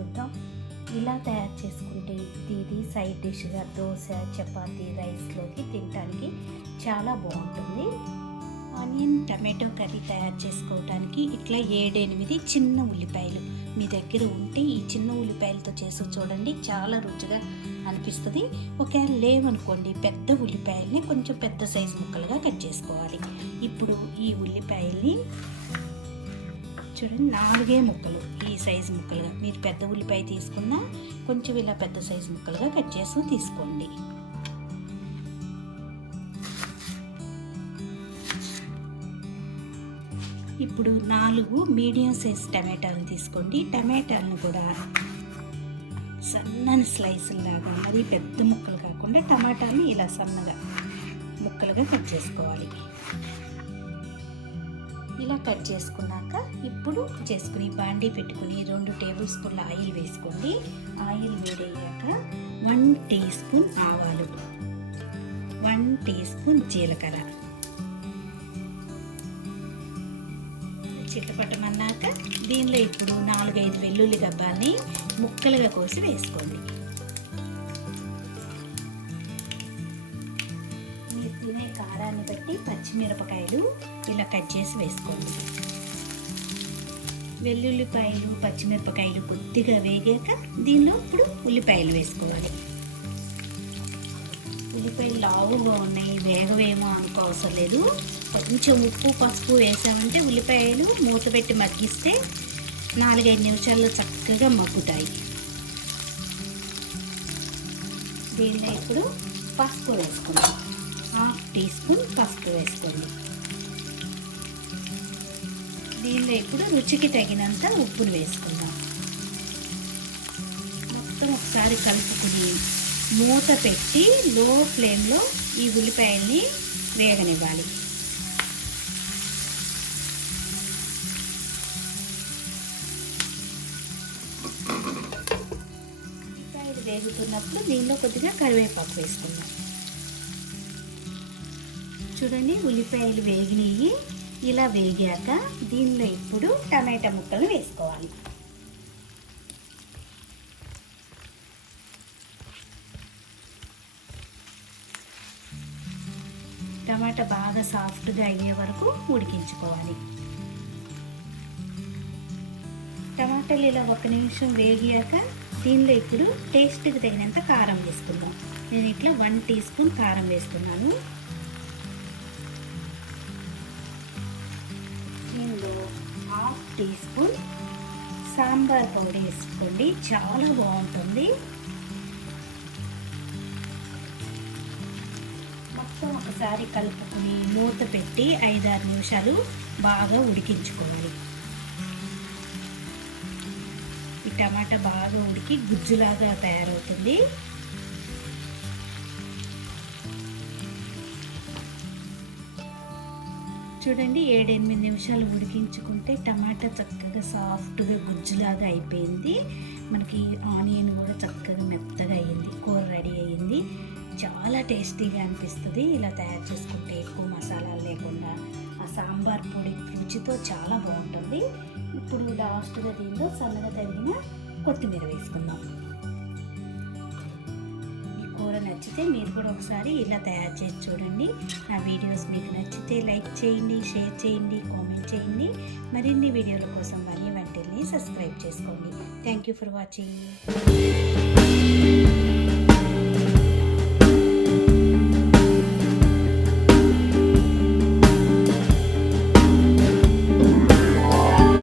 చూద్దాం. ఇలా తయారు చేసుకుంటే ఇది సైడ్ డిష్గా దోశ, చపాతీ, రైస్లోకి తినడానికి చాలా బాగుంటుంది. ఆనియన్ టమాటో కర్రీ తయారు చేసుకోవడానికి ఇట్లా 7-8 చిన్న ఉల్లిపాయలు మీ దగ్గర ఉంటే ఈ చిన్న ఉల్లిపాయలతో చేసి చూడండి, చాలా రుచిగా అనిపిస్తుంది. ఒకవేళ లేవనుకోండి పెద్ద ఉల్లిపాయల్ని కొంచెం పెద్ద సైజు ముక్కలుగా కట్ చేసుకోవాలి. ఇప్పుడు ఈ ఉల్లిపాయల్ని చూడండి 4 ముక్కలు ఈ సైజు ముక్కలుగా, మీరు పెద్ద ఉల్లిపాయ తీసుకున్నా కొంచెం ఇలా పెద్ద సైజు ముక్కలుగా కట్ చేసి తీసుకోండి. ఇప్పుడు 4 మీడియం సైజ్ టమాటాలను తీసుకోండి. టమాటాలను కూడా సన్నని స్లైసుల్లాగా, మరి పెద్ద ముక్కలు కాకుండా టమాటాని ఇలా సన్నగా ముక్కలుగా కట్ చేసుకోవాలి. ఇలా కట్ చేసుకున్నాక ఇప్పుడు చేసుకుని బాండీ పెట్టుకుని 2 టేబుల్ స్పూన్ల ఆయిల్ వేసుకోండి. ఆయిల్ వేడయ్యాక 1 టీ స్పూన్ ఆవాలు, 1 టీ స్పూన్ జీలకర్ర చిట్టపట్టమన్నాక దీనిలో ఇప్పుడు 4-5 వెల్లుల్లి గబ్బాల్ని ముక్కలుగా కోసి వేసుకోండి. మీరు తినే కారాన్ని బట్టి పచ్చిమిరపకాయలు ఇలా కట్ చేసి వేసుకోండి. వెల్లుల్లిపాయలు, పచ్చిమిరపకాయలు కొద్దిగా వేగాక దీనిలో ఇప్పుడు ఉల్లిపాయలు వేసుకోవాలి. ఉల్లిపాయలు లావుగా ఉన్నాయి, వేగవేమో అనుకో అవసరం లేదు. కొంచెం ఉప్పు, పసుపు వేసామంటే ఉల్లిపాయలు మూత పెట్టి మగ్గిస్తే 4-5 నిమిషాల్లో చక్కగా మగ్గుతాయి. దీనిలో ఇప్పుడు పసుపు వేసుకుందాం. 1/2 టీ స్పూన్ పసుపు వేసుకోండి. దీనిలో ఇప్పుడు రుచికి తగినంత ఉప్పును వేసుకుందాం. మొత్తం ఒకసారి కలుపుకుని మూత పెట్టి లో ఫ్లేమ్లో ఈ ఉల్లిపాయల్ని వేగనివ్వాలి. ఉల్లిపాయలు వేగుతున్నప్పుడు దీనిలో కొద్దిగా కరివేపాకు వేసుకుందాం. చూడండి ఉల్లిపాయలు వేగినాయి. ఇలా వేగాక దీనిలో ఇప్పుడు టమాటా ముక్కలు వేసుకోవాలి. టమాటా బాగా సాఫ్ట్గా అయ్యే వరకు ఉడికించుకోవాలి. టమాటాలు ఇలా 1 నిమిషం వేగాక దీనిలో ఇప్పుడు టేస్ట్కి తగినంత కారం వేసుకుందాం. నేను ఇట్లా 1 టీ స్పూన్ కారం వేసుకున్నాను. దీనిలో 1/2 టీ స్పూన్ సాంబార్ పౌడర్ వేసుకోండి, చాలా బాగుంటుంది. మొత్తం ఒకసారి కలుపుకొని మూత పెట్టి 5-6 నిమిషాలు బాగా ఉడికించుకోవాలి. ఈ టమాటా బాగా ఉడికి గుజ్జులాగా తయారవుతుంది. చూడండి 7-8 నిమిషాలు ఉడికించుకుంటే టమాటా చక్కగా సాఫ్ట్గా గుజ్జులాగా అయిపోయింది. మనకి ఆనియన్ కూడా చక్కగా మెత్తగా అయ్యింది. కూర రెడీ అయ్యింది. చాలా టేస్టీగా అనిపిస్తుంది ఇలా తయారు చేసుకుంటే, ఎక్కువ మసాలాలు లేకుండా. ఆ సాంబార్ పొడి రుచితో చాలా బాగుంటుంది. ఇప్పుడు లాస్ట్గా దీనిలో సన్నగా తరిగిన కొత్తిమీర వేసుకుందాం. కూర నచ్చితే మీరు కూడా ఒకసారి ఇలా తయారు చేసి చూడండి. నా వీడియోస్ మీకు నచ్చితే లైక్ చేయండి, షేర్ చేయండి, కామెంట్ చేయండి. మరిన్ని వీడియోల కోసం వాణి వంటిల్ని సబ్స్క్రైబ్ చేసుకోండి. Thank you for watching.